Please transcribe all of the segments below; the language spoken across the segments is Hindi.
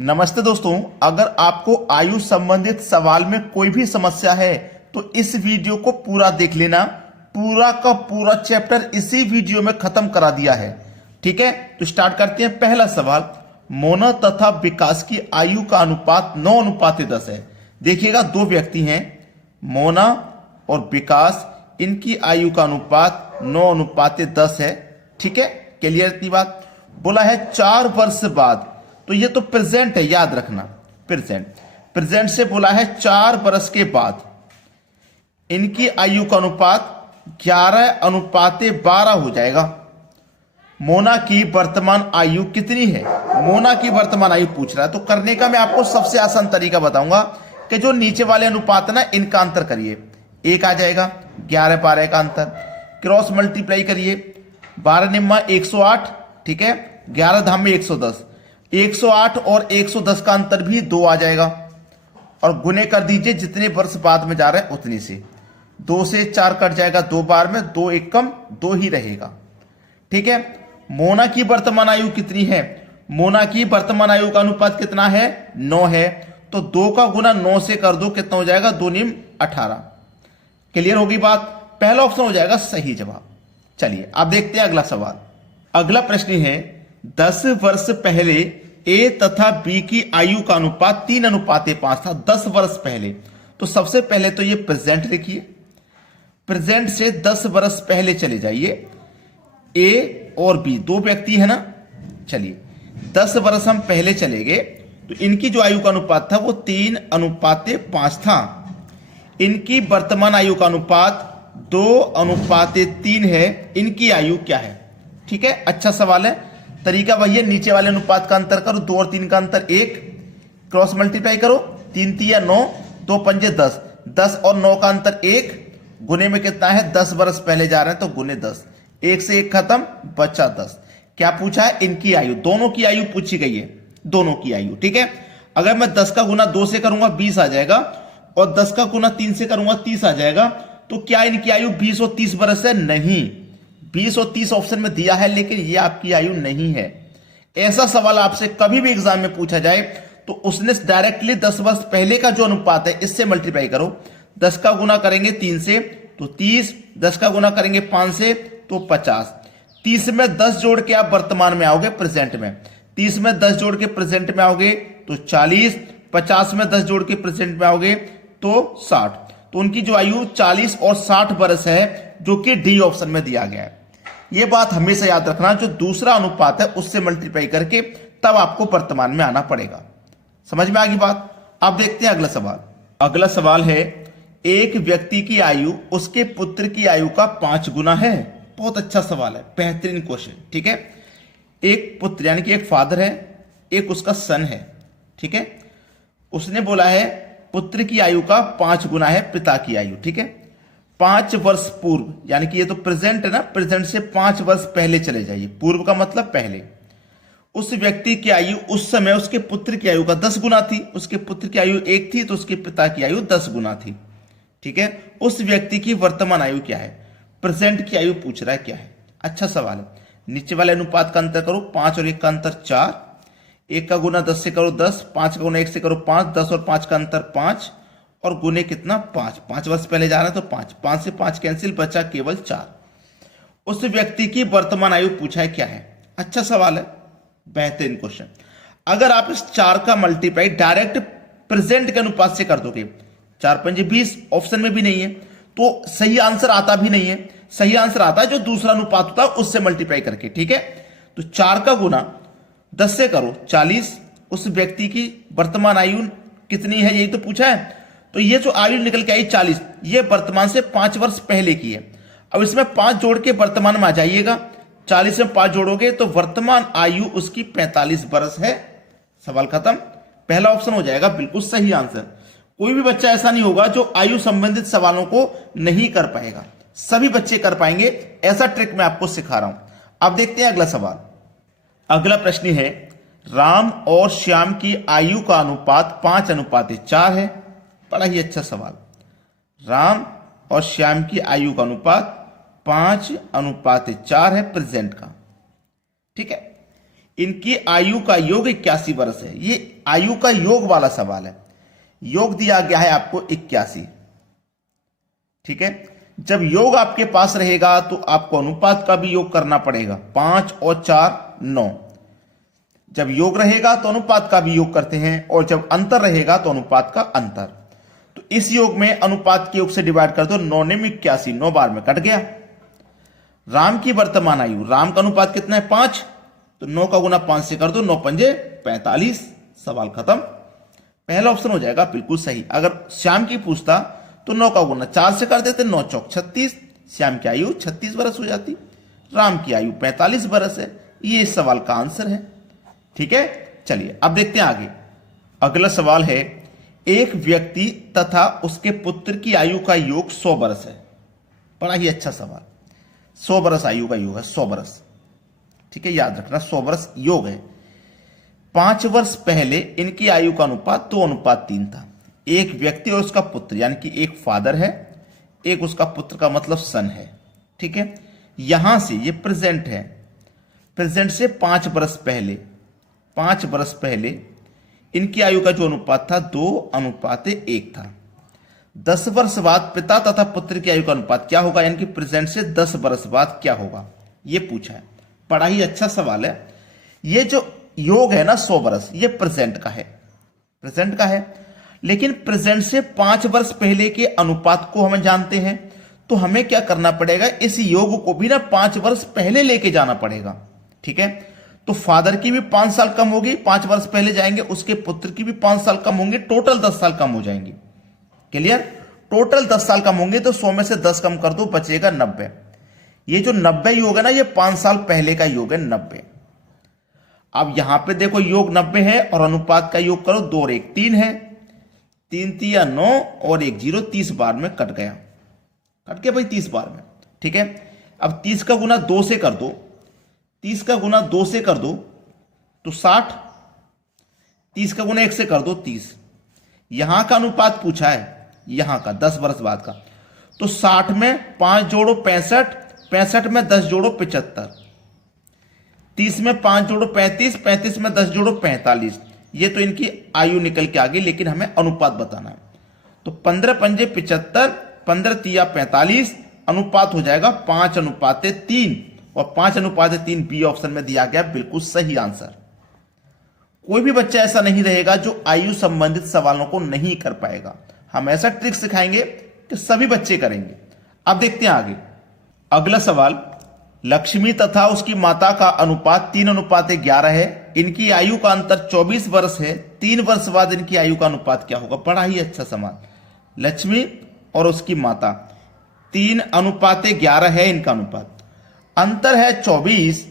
नमस्ते दोस्तों, अगर आपको आयु संबंधित सवाल में कोई भी समस्या है तो इस वीडियो को पूरा देख लेना। पूरा का पूरा चैप्टर इसी वीडियो में खत्म करा दिया है। ठीक है, तो स्टार्ट करते हैं। पहला सवाल, मोना तथा विकास की आयु का अनुपात 9:10 है। देखिएगा, दो व्यक्ति हैं, मोना और विकास, इनकी आयु का अनुपात 9:10 है। ठीक है, क्लियर इतनी बात। बोला है 4 वर्ष बाद, तो ये तो प्रेजेंट है, याद रखना, प्रेजेंट से बोला है 4 वर्ष के बाद इनकी आयु का अनुपात 11:12 हो जाएगा। मोना की वर्तमान आयु कितनी है? मोना की वर्तमान आयु पूछ रहा है, तो करने का मैं आपको सबसे आसान तरीका बताऊंगा कि जो नीचे वाले अनुपात है ना, इनका अंतर करिए, 1 आ जाएगा। 11-12 का अंतर, क्रॉस मल्टीप्लाई करिए, 12 निम्मा 108, ठीक है, 11 धाम में 110, 108 और 110 का अंतर भी 2 आ जाएगा। और गुने कर दीजिए, जितने वर्ष बाद में जा रहे हैं उतनी से, 2 से 4 कट जाएगा, 2 बार में 2 1 कम 2 ही रहेगा। ठीक है, मोना की वर्तमान आयु कितनी है? मोना की वर्तमान आयु का अनुपात कितना है? 9 है। तो 2 का गुना 9 से कर दो, कितना हो जाएगा? 2 निम 18। क्लियर होगी बात? पहला ऑप्शन हो जाएगा सही जवाब। चलिए अब देखते हैं अगला सवाल। अगला प्रश्न है, 10 वर्ष पहले ए तथा बी की आयु का अनुपात 3:5 था। 10 वर्ष पहले, तो सबसे पहले तो ये प्रेजेंट लिखिए, प्रेजेंट से 10 वर्ष पहले चले जाइए। ए और बी दो व्यक्ति है ना, चलिए 10 वर्ष हम पहले चले गए, तो इनकी जो आयु का अनुपात था वो 3:5 था। इनकी वर्तमान आयु का अनुपात 2:3 है। इनकी आयु क्या है? ठीक है, अच्छा सवाल है। तरीका वही है, नीचे वाले अनुपात का अंतर करो, 2 और 3 का अंतर 1, क्रॉस मल्टीप्लाई करो, 3 3 9, 2 पंजे 10, 10 और 9 का अंतर 1, गुने में कितना है? 10 वर्ष पहले जा रहे हैं तो गुने 10, 1 से 1 खत्म, बचा 10। क्या पूछा है? इनकी आयु, दोनों की आयु पूछी गई है, दोनों की आयु। ठीक है, अगर मैं 10 का गुना 2 से करूंगा 20 आ जाएगा, और 10 का गुना 3 से करूंगा 30 आ जाएगा। तो क्या इनकी आयु 20 और 30 वर्ष है? नहीं, 20 और 30 ऑप्शन में दिया है, लेकिन ये आपकी आयु नहीं है। ऐसा सवाल आपसे कभी भी एग्जाम में पूछा जाए तो उसने डायरेक्टली 10 वर्ष पहले का जो अनुपात है इससे मल्टीप्लाई करो। 10 का गुना करेंगे 3 से तो 30, 10 का गुना करेंगे 5 से तो 50, 30 में 10 जोड़ के आप वर्तमान में आओगे, प्रेजेंट में, 30 में 10 जोड़ के प्रेजेंट में आओगे तो 40, 50 में 10 जोड़ के प्रेजेंट में आओगे तो 60। तो उनकी जो आयु 40 और 60 वर्ष है, जो कि डी ऑप्शन में दिया गया है। यह बात हमेशा याद रखना, जो दूसरा अनुपात है उससे मल्टीप्लाई करके तब आपको वर्तमान में आना पड़ेगा। समझ में आ गई बात? अब देखते हैं अगला सवाल। अगला सवाल है, एक व्यक्ति की आयु उसके पुत्र की आयु का 5 गुना है। बहुत अच्छा सवाल है, बेहतरीन क्वेश्चन। ठीक है, एक पुत्र यानी कि एक फादर है, एक उसका सन है। ठीक है, उसने बोला है पुत्र की आयु का 5 गुना है पिता की आयु। ठीक है, 5 वर्ष पूर्व, यानी कि ये तो प्रेजेंट है ना, प्रेजेंट से 5 वर्ष पहले चले जाइए, पूर्व का मतलब पहले। उस व्यक्ति की आयु उस समय उसके पुत्र की आयु का 10 गुना थी। उसके पुत्र की आयु 1 थी तो उसके पिता की आयु 10 गुना थी। ठीक है, उस व्यक्ति की वर्तमान आयु क्या है? प्रेजेंट की आयु पूछ रहा है, क्या है? अच्छा सवाल है। नीचे वाले अनुपात का अंतर करो, 5 और 1 का अंतर 4, 1 का गुना 10 से करो 10, 5 का गुना 1 से करो 5, 10 और 5 का अंतर 5, और गुने कितना? 5, 5 वर्ष पहले जा रहा है तो 5, 5 से 5 कैंसिल, बचा केवल 4। उस व्यक्ति की वर्तमान आयु पूछा है, क्या है? अच्छा सवाल है, बेहतरीन क्वेश्चन। अगर आप इस 4 का मल्टीप्लाई डायरेक्ट प्रेजेंट के अनुपात से कर दोगे, 4 पंजे 20 ऑप्शन में भी नहीं है, तो सही आंसर आता भी नहीं है। सही आंसर आता है जो दूसरा अनुपात होता है उससे मल्टीप्लाई करके। ठीक है, तो 4 का गुना 10 से करो 40। उस व्यक्ति की वर्तमान आयु कितनी है, यही तो पूछा है। तो ये जो आयु निकल के आई 40, ये वर्तमान से 5 वर्ष पहले की है। अब इसमें 5 जोड़ के वर्तमान में आ जाइएगा, 40 में 5 जोड़ोगे तो वर्तमान आयु उसकी 45 वर्ष है। सवाल खत्म। पहला ऑप्शन हो जाएगा बिल्कुल सही आंसर। कोई भी बच्चा ऐसा नहीं होगा जो आयु संबंधित सवालों को नहीं कर पाएगा, सभी बच्चे कर पाएंगे। ऐसा ट्रिक मैं आपको सिखा रहा हूं। अब देखते हैं अगला सवाल। अगला प्रश्न है, राम और श्याम की आयु का अनुपात 5:4 है। बड़ा ही अच्छा सवाल। राम और श्याम की आयु का अनुपात 5:4 है प्रेजेंट का। ठीक है, इनकी आयु का योग 81 वर्ष है। ये आयु का योग वाला सवाल है। योग दिया गया है आपको 81। ठीक है, जब योग आपके पास रहेगा तो आपको अनुपात का भी योग करना पड़ेगा। 5 और 4 9। जब योग रहेगा तो अनुपात का भी योग करते हैं, और जब अंतर रहेगा तो अनुपात का अंतर। तो इस योग में अनुपात के योग से डिवाइड कर दो। 9 ने 81, 9 बार में कट गया। राम की वर्तमान आयु, राम का अनुपात कितना है 5, तो 9 का गुना 5 से कर दो, 9 पंजे 45। सवाल खत्म। पहला ऑप्शन हो जाएगा बिल्कुल सही। अगर श्याम की पूछता तो 9 का गुना 4 से कर देते, 9 चौक 36। श्याम की आयु 36 वर्ष हो जाती, राम की आयु 45 वर्ष है। ये इस सवाल का आंसर है। ठीक है, चलिए अब देखते हैं आगे। अगला सवाल है, एक व्यक्ति तथा उसके पुत्र की आयु का योग 100 वर्ष है। बड़ा ही अच्छा सवाल। 100 वर्ष आयु का योग है, 100 वर्ष। ठीक है, याद रखना 100 वर्ष योग है। 5 वर्ष पहले इनकी आयु का अनुपात 2:3 था। एक व्यक्ति और उसका पुत्र, यानी कि एक फादर है, एक उसका पुत्र का मतलब सन है। ठीक है, यहां से ये प्रेजेंट है, प्रेजेंट से 5 वर्ष पहले, 5 वर्ष पहले इनकी आयु का जो अनुपात था 2:1 था। 10 वर्ष बाद पिता तथा पुत्र की आयु का अनुपात क्या होगा, यानी कि प्रेजेंट से 10 वर्ष बाद क्या होगा, यह पूछा है। बड़ा ही अच्छा सवाल है। ये जो योग है ना 100 वर्ष, ये प्रेजेंट का है, प्रेजेंट का है। लेकिन प्रेजेंट से 5 वर्ष पहले के अनुपात को हम जानते हैं, तो हमें क्या करना पड़ेगा, इस योग को भी ना 5 वर्ष पहले लेके जाना पड़ेगा। ठीक है, तो फादर की भी 5 साल कम होगी, 5 वर्ष पहले जाएंगे, उसके पुत्र की भी 5 साल कम होंगे, टोटल 10 साल कम हो जाएंगे। क्लियर, टोटल 10 साल कम होंगे, तो 100 में से 10 कम कर दो, बचेगा 90। ये जो 90 योग है ना, ये 5 साल पहले का योग है 90। अब यहां पे देखो योग 90 है और अनुपात का योग करो, 2 और 1 3 है, 3 तिया 9 और 1 0, 30 बार में कट गया, कट गया भाई 30 बार में। ठीक है, अब 30 का गुना 2 से कर दो, 30 का गुना 2 से कर दो तो 60, 30 का गुना 1 से कर दो 30। यहां का अनुपात पूछा है, यहां का 10 वर्ष बाद का, तो 60 में 5 जोड़ो 65, 65 में 10 जोड़ो 75, 30 में 5 जोड़ो 35, 35 में 10 जोड़ो 45। ये तो इनकी आयु निकल के आ गई, लेकिन हमें अनुपात बताना है। तो 15 पंजे 75, 15 तिया 45, अनुपात हो जाएगा 5:3, और 5:3 बी ऑप्शन में दिया गया, बिल्कुल सही आंसर। कोई भी बच्चा ऐसा नहीं रहेगा जो आयु संबंधित सवालों को नहीं कर पाएगा। हम ऐसा ट्रिक सिखाएंगे कि सभी बच्चे करेंगे। अब देखते हैं आगे। अगला सवाल, लक्ष्मी तथा उसकी माता का अनुपात 3:11 है। इनकी आयु का अंतर 24 वर्ष है। 3 वर्ष बाद इनकी आयु का अनुपात क्या होगा। बड़ा ही अच्छा सवाल। लक्ष्मी और उसकी माता 3:11 है इनका अनुपात, अंतर है 24।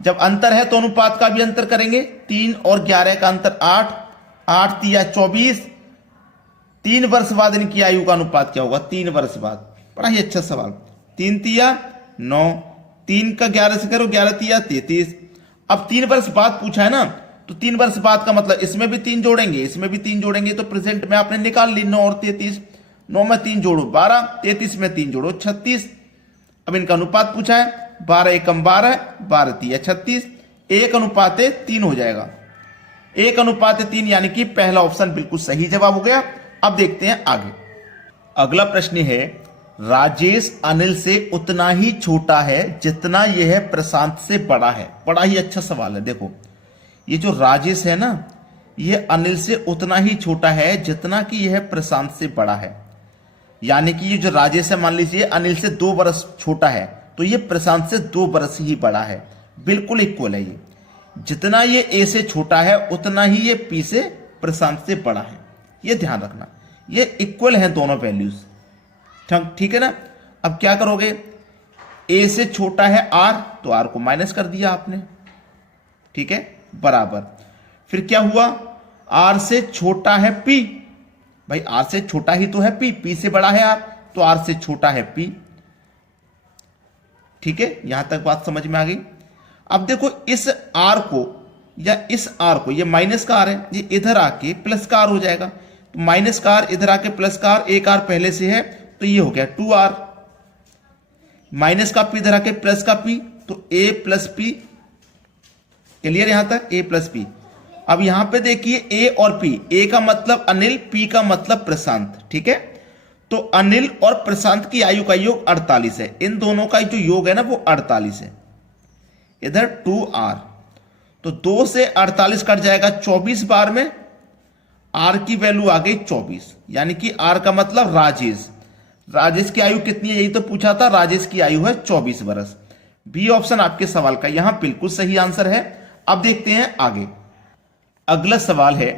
जब अंतर है तो अनुपात का भी अंतर करेंगे। 3 और 11 का अंतर 8, 8 तिया 24। 3 वर्ष बाद इनकी आयु का अनुपात क्या होगा, 3 वर्ष बाद। बड़ा ही अच्छा सवाल। 3 तिया 9, 3 का 11 से करो, 11 तिया 33। अब 3 वर्ष बाद पूछा है ना, तो 3 वर्ष बाद का मतलब इसमें भी 3 जोड़ेंगे, इसमें भी 3 जोड़ेंगे, तो प्रेजेंट में आपने निकाल ली 9 और 33। 9 में 3 जोड़ो 12, 33 में 3 जोड़ो 36। अब इनका अनुपात पूछा है, 12 एकम 12, 12 तिया 36, 1:3 हो जाएगा। 1:3 यानी कि पहला ऑप्शन बिल्कुल सही जवाब हो गया। अब देखते हैं आगे। अगला प्रश्न है, राजेश अनिल से उतना ही छोटा है जितना यह प्रशांत से बड़ा है। बड़ा ही अच्छा सवाल है। देखो ये जो राजेश है ना, यह अनिल से उतना ही छोटा है जितना कि यह प्रशांत से बड़ा है। यानी कि ये जो राजेश है, मान लीजिए अनिल से 2 वर्ष छोटा है, तो ये प्रशांत से 2 वर्ष ही बड़ा है। बिल्कुल इक्वल है। ये जितना ये ए से छोटा है उतना ही ये पी से प्रशांत से बड़ा है। ये ध्यान रखना, ये इक्वल है दोनों वैल्यूज। ठीक है ना। अब क्या करोगे, ए से छोटा है आर, तो आर को माइनस कर दिया आपने। ठीक है, बराबर। फिर क्या हुआ, आर से छोटा है पी। भाई आर से छोटा ही तो है पी, पी से बड़ा है आर, तो आर से छोटा है पी। ठीक है, यहां तक बात समझ में आ गई। अब देखो इस आर को या इस आर को, ये माइनस का आर है, ये इधर आके प्लस का आर हो जाएगा। तो माइनस का आर इधर आके प्लस का आर, एक आर पहले से है, तो ये हो गया 2r। माइनस का पी इधर आके प्लस का पी, तो a प्लस पी क्लियर यहां तक, ए प्लस पी। अब यहां पे देखिए ए और पी, ए का मतलब अनिल, पी का मतलब प्रशांत, ठीक है। तो अनिल और प्रशांत की आयु का योग 48 है। इन दोनों का जो योग है ना वो 48 है। इधर 2r, तो 2 से 48 कट जाएगा 24 बार में, आर की वैल्यू आ गई 24, यानी कि आर का मतलब राजेश। राजेश की आयु कितनी है, यही तो पूछा था। राजेश की आयु है 24 वर्ष। बी ऑप्शन आपके सवाल का यहां बिल्कुल सही आंसर है। अब देखते हैं आगे। अगला सवाल है,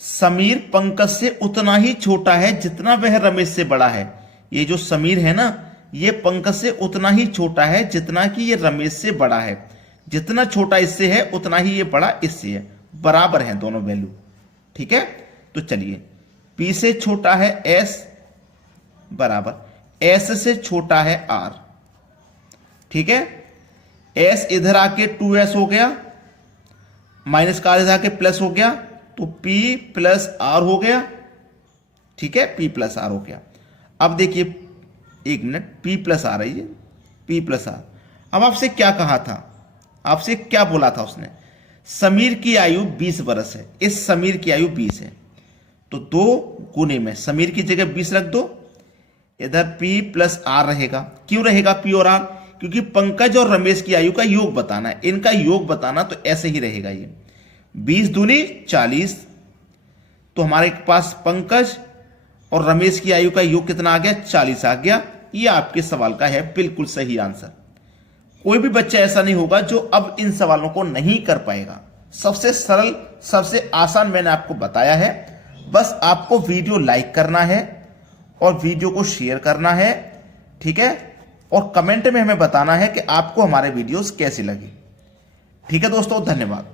समीर पंकज से उतना ही छोटा है जितना वह रमेश से बड़ा है। ये जो समीर है ना, ये पंकज से उतना ही छोटा है जितना कि ये रमेश से बड़ा है। जितना छोटा इससे है उतना ही ये बड़ा इससे है, बराबर है दोनों वैल्यू, ठीक है। तो चलिए, P से छोटा है S बराबर S से छोटा है R, ठीक है। S इधर आके 2S हो गया, माइनस का इधर आके प्लस हो गया, तो P प्लस R हो गया, ठीक है। P प्लस R हो गया। अब देखिए, एक मिनट, P प्लस R है ये, P प्लस R। अब आपसे क्या कहा था, आपसे क्या बोला था उसने, समीर की आयु 20 वर्ष है, इस समीर की आयु 20 है, तो 2 गुने में समीर की जगह 20 रख दो, इधर P प्लस R रहेगा। क्यों रहेगा P और R, क्योंकि पंकज और रमेश की आयु का योग बताना है, इनका योग बताना, तो ऐसे ही रहेगा ये 20 दूनी 40। तो हमारे पास पंकज और रमेश की आयु का योग कितना आ गया, 40 आ गया। ये आपके सवाल का है बिल्कुल सही आंसर। कोई भी बच्चा ऐसा नहीं होगा जो अब इन सवालों को नहीं कर पाएगा। सबसे सरल, सबसे आसान मैंने आपको बताया है। बस आपको वीडियो लाइक करना है और वीडियो को शेयर करना है, ठीक है। और कमेंट में हमें बताना है कि आपको हमारे वीडियोस कैसे लगे, ठीक है दोस्तों। धन्यवाद।